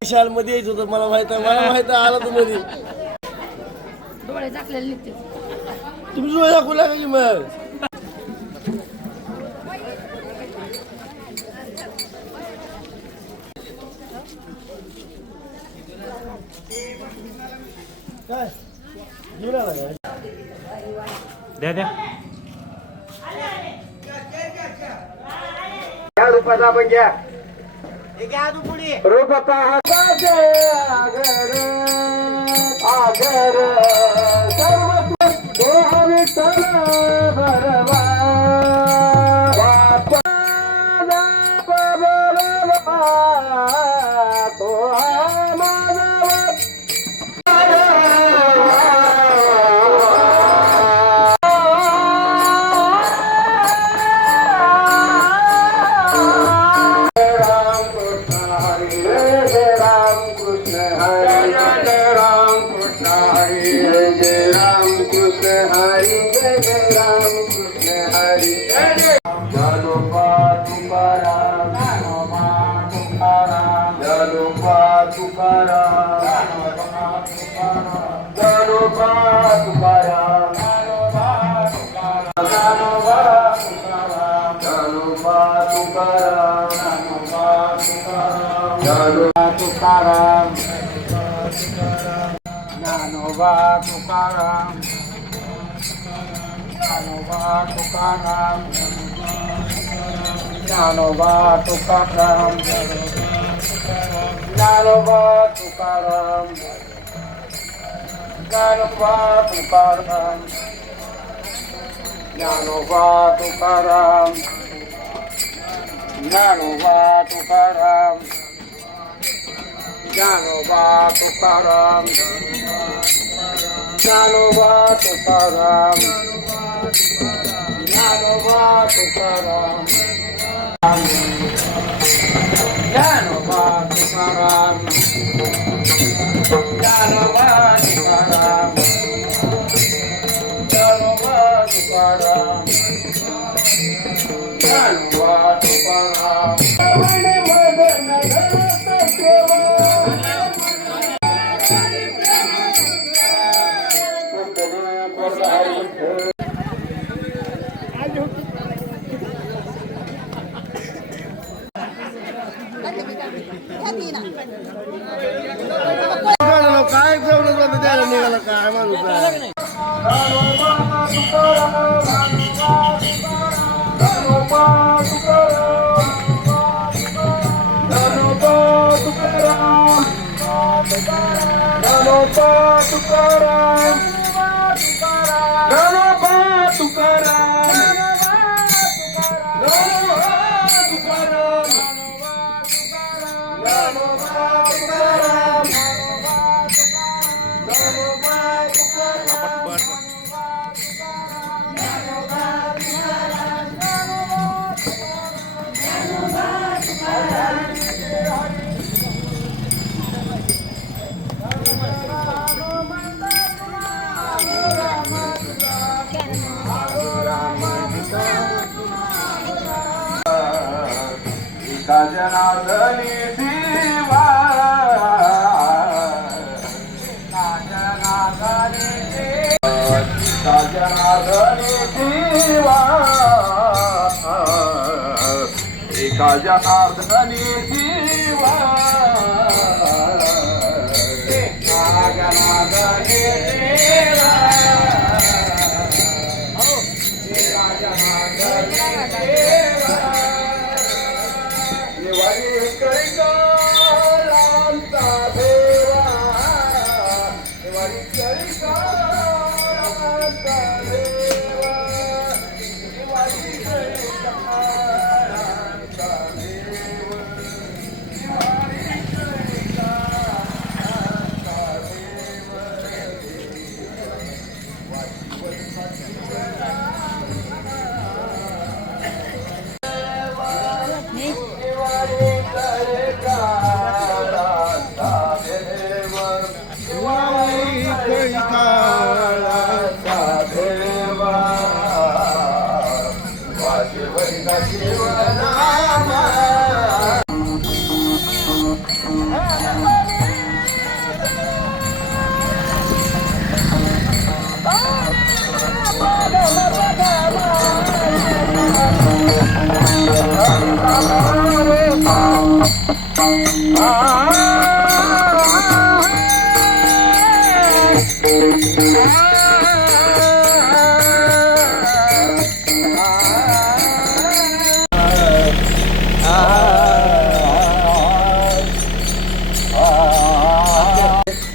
विशाल मध्ये यायचं होतं, मला माहित आहे आला तू मध्ये डोळे झाकलेले निघते. तुम्ही डोळे दाखवू लागला की मग काय घेऊन आला काय द्या द्या क्या रूपाचा आपण घ्या रूप पहा आगर आगर सर्व देह विठ्ठल भरवा तुकाराम ज्ञानोबा तुकाराम ज्ञानोबा तुकाराम ज्ञानोबा तुकाराम ज्ञानोबा तुकाराम ज्ञानोबा तुकाराम ज्ञानोबा तुकाराम ज्ञानोबा तुकाराम ज्ञानोबा तुकाराम ज्ञानोबा तुकाराम ज्ञानोबा तुकाराम ज्ञानोबा तुकाराम ज्ञानोबा तुकाराम ज्ञानोबा तुकाराम ज्ञानोबा तुकाराम काय प्रॉब्लेम द्यायला निघाला काय माणूस जनार्दनी देवा जनार्दनी देवा एका जनार्दनी देवा जनार्दनी देवा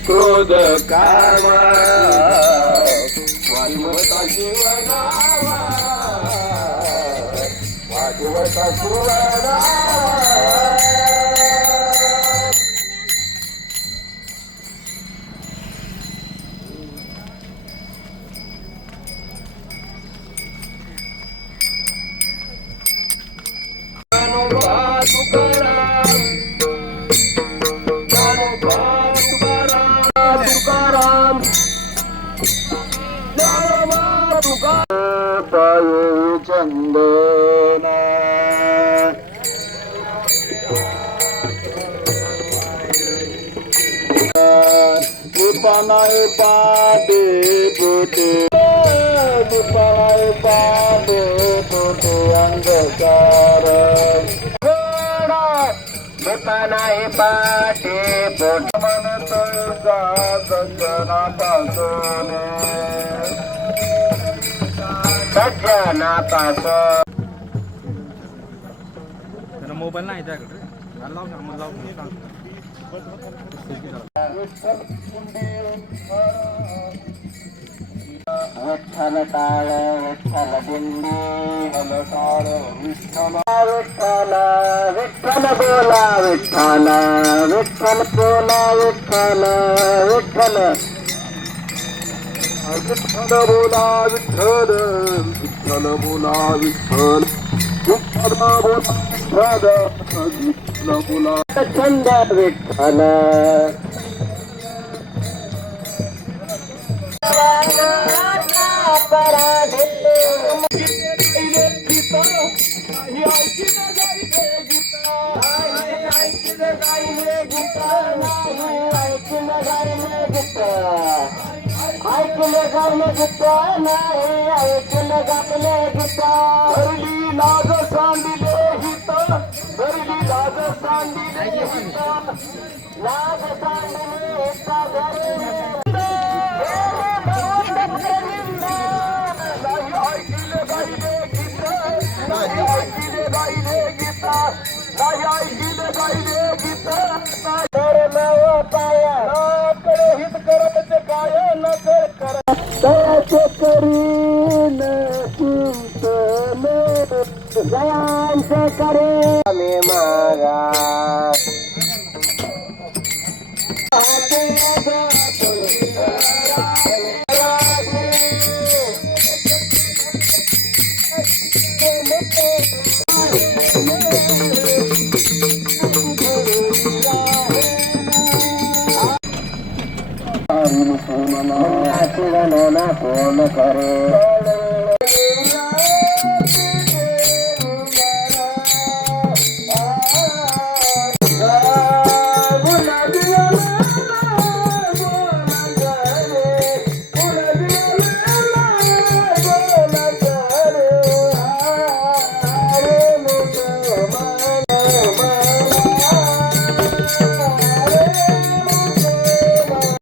क्रोध काम वाजवता शिवनावा वाजवता शिवनावा तुकाराम चंदन दुपानाय पादे पोटे दुपानाय पादे पोटे अंधकार दुपानाय पादे पोटे मन तुझा सजना पासून सजना पासून मोबाईल नाही त्याकडे लाव ना मग लाव विठ्ठल टाळ विठ्ठल दिंडी हलसाळ विठ्ठल विठ्ठल विठ्ठल बोला विठ्ठल विठ्ठल बोला विठ्ठल विठ्ठल विठ्ठल बोला विठ्ठल विठ्ठल बोला विठ्ठल विठ्ठल बोला विठ्ठल विठ्ठल बोला छंद विठ्ठल ऐकले गाणे गीता नाही ऐकले गाणे गीता भरली लाज सांडिले गीता भरली लाज सांडिले गीता लाज सांडिले गीता घरे ऐकले गायले गीता नाही ऐकले गायले गीता नाही ऐकले गायले गीता नाव पाया हित करत काय न कर दयाचे करीन चिंतन जयांचे करे आम्ही मागा कोण करे